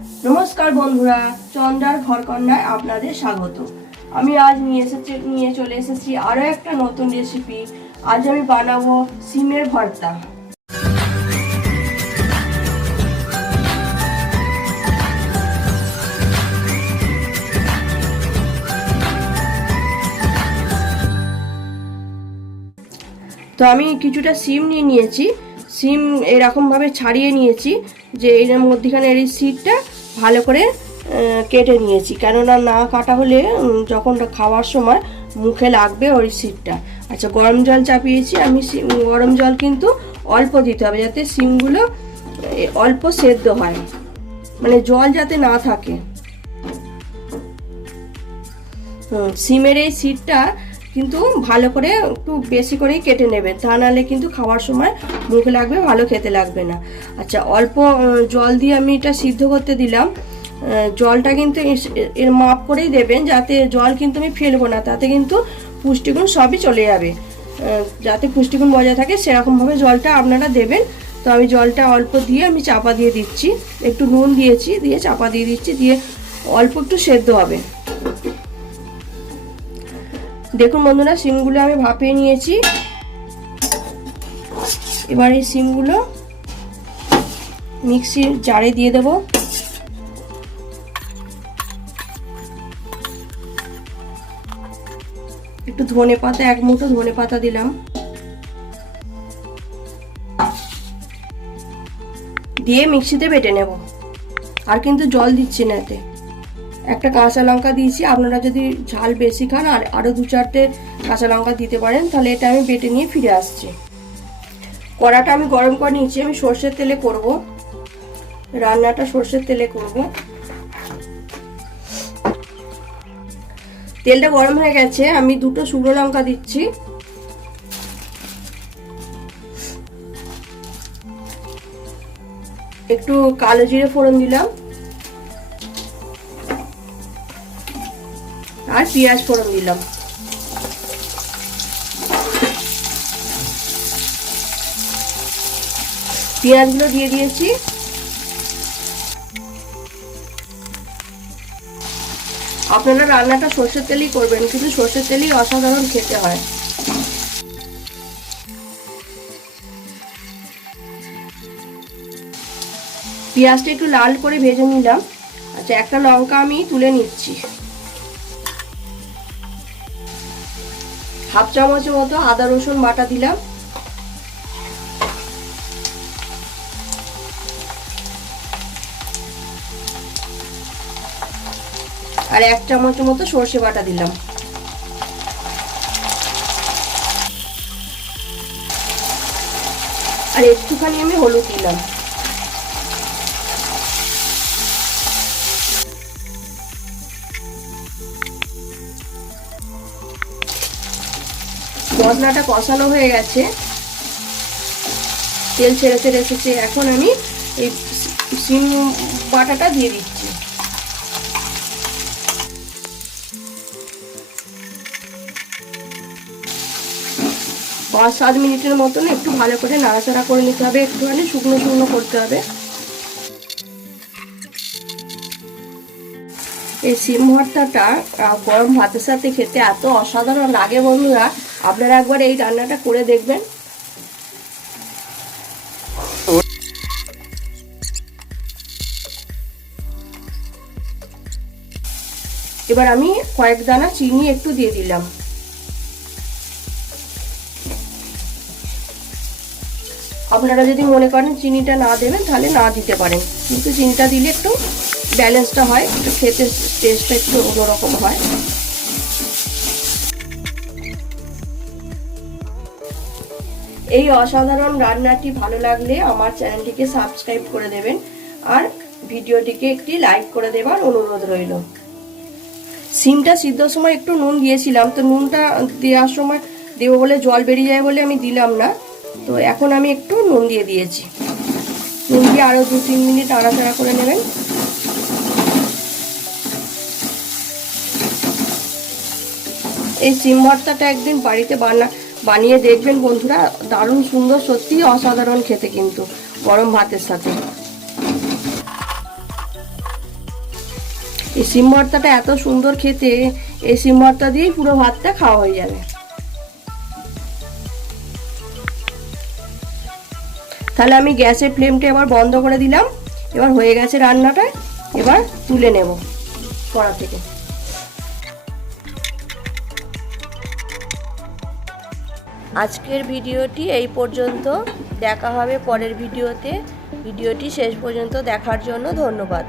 नमस्कार बंधुरा चंद्रार घरकन्नाय आपनादेर स्वागत। आमी आज निये चले एसेछि आरो एकटा नतुन रेसिपि। आज आमी बानाबो सिमेर भर्ता। तो आमी किछुटा सिम निये नियेछि। সিম এরকম ভাবে ছাড়িয়ে নিয়েছি যে এর মধ্যখানের এই সিডটা ভালো করে কেটে নিয়েছি, কেননা না কাটা হলে যখন খাওয়ার সময় মুখে লাগবে ওই সিডটা। আচ্ছা, গরম জল চাপিয়েছি আমি। গরম জল কিন্তু অল্প দিতে হবে যাতে সিমগুলো অল্প সেদ্ধ হয়, মানে জল যাতে না থাকে। সিমের এই সিডটা কিন্তু ভালো করে একটু বেশি করেই কেটে নেবেন, তা নাহলে কিন্তু খাওয়ার সময় মুখে লাগবে, ভালো খেতে লাগবে না। আচ্ছা, অল্প জল দিয়ে আমি এটা সিদ্ধ করতে দিলাম। জলটা কিন্তু এর মাপ করেই দেবেন, যাতে জল কিন্তু আমি ফেলবো না, তাতে কিন্তু পুষ্টিগুণ সবই চলে যাবে। যাতে পুষ্টিগুণ বজায় থাকে সেরকমভাবে জলটা আপনারা দেবেন। তো আমি জলটা অল্প দিয়ে আমি চাপা দিয়ে দিচ্ছি, একটু নুন দিয়েছি, দিয়ে চাপা দিয়ে দিচ্ছি, দিয়ে অল্প একটু সেদ্ধ হবে। দেখুন বন্ধুরা, সিমগুলো আমি ভাপিয়ে নিয়েছি। এবার এই সিমগুলো মিক্সির জারে দিয়ে দেব। একটু ধনে পাতা, এক মুঠো ধনে পাতা দিলাম, দিয়ে মিক্সিতে বেটে নেব। আর কিন্তু জল দিচ্ছি না এতে। একটা কাঁচা লঙ্কা দিয়েছি, আপনারা যদি ঝাল বেশি খান আর আরও 2-4টে কাঁচা লঙ্কা দিতে পারেন। তাহলে এটা আমি বেটে নিয়ে ফিরে আসছি। কড়াটা আমি গরম করে নিয়েছি, আমি সর্ষের তেলে করব রান্নাটা, সর্ষের তেলে করব। তেলটা গরম হয়ে গেছে, আমি 2টো শুকনো লঙ্কা দিচ্ছি। একটু কালো জিরে ফোড়ন দিলাম, আর পেঁয়াজ ফোড়ন দিলাম। পেঁয়াজগুলো দিয়ে দিয়েছি। আপনারা রান্নাটা সর্ষের তেলেই করবেন, কিন্তু সর্ষের তেলই অসাধারণ খেতে হয়। পেঁয়াজটা একটু লাল করে ভেজে নিলাম। আচ্ছা, একটা লঙ্কা আমি তুলে নিচ্ছি। হাফ চামচের মতো আদা রসুন বাটা দিলাম। আর 1 চামচের মতো সর্ষে বাটা দিলাম। আর একটুখানি আমি হলুদ দিলাম। মশলাটা কষানো হয়ে গেছে, তেল ছেড়ে ছেড়ে এসেছে। এখন আমি এই সিম বাটাটা দিয়ে দিচ্ছি। 5-7 মিনিটের মতন একটু ভালো করে নাড়াচাড়া করে নিতে হবে, একটুখানি শুকনো শুকনো করতে হবে। এই সিম ভর্তাটা গরম ভাতের সাথে খেতে এত অসাধারণ লাগে বন্ধুরা, আপনারা একবার এই রান্নাটা করে দেখবেন। এবার আমি কয়েক দানা চিনি একটু দিয়ে দিলাম। আপনারা যদি মনে করেন চিনিটা না দেবেন তাহলে না দিতে পারেন, কিন্তু চিনিটা দিলে একটু ব্যালেন্সটা হয়, একটু খেতে টেস্টটা একটু অন্যরকম হয়। এই অসাধারণ রান্নাটি ভালো লাগলে আমার চ্যানেলটিকে সাবস্ক্রাইব করে দেবেন, আর ভিডিওটিকে একটি লাইক করে দেবার অনুরোধ রইল। সিমটা সিদ্ধর সময় একটু নুন দিয়েছিলাম, তো নুনটা দেওয়ার সময় দেবো বলে জল বেরিয়ে যায় বলে আমি দিলাম না। তো এখন আমি একটু নুন দিয়ে দিয়েছি। নুন দিয়ে আরও 2-3 মিনিট নাড়াচাড়া করে নেবেন। এই সিম ভর্তাটা একদিন বাড়িতে বানিয়ে দেখবেন বন্ধুরা, দারুণ সুন্দর, সত্যি অসাধারণ খেতে কিন্তু গরম ভাতের সাথে। এই সিম ভর্তাটা এত সুন্দর খেতে, এই সিম ভর্তা দিয়েই পুরো ভাতটা খাওয়া হয়ে যাবে। তাহলে আমি গ্যাসের ফ্লেমটা এবার বন্ধ করে দিলাম। এবার হয়ে গেছে রান্নাটা, এবার তুলে নেব কড়া থেকে। আজকের ভিডিওটি এই পর্যন্ত, দেখা হবে পরের ভিডিওতে। ভিডিওটি শেষ পর্যন্ত দেখার জন্য ধন্যবাদ।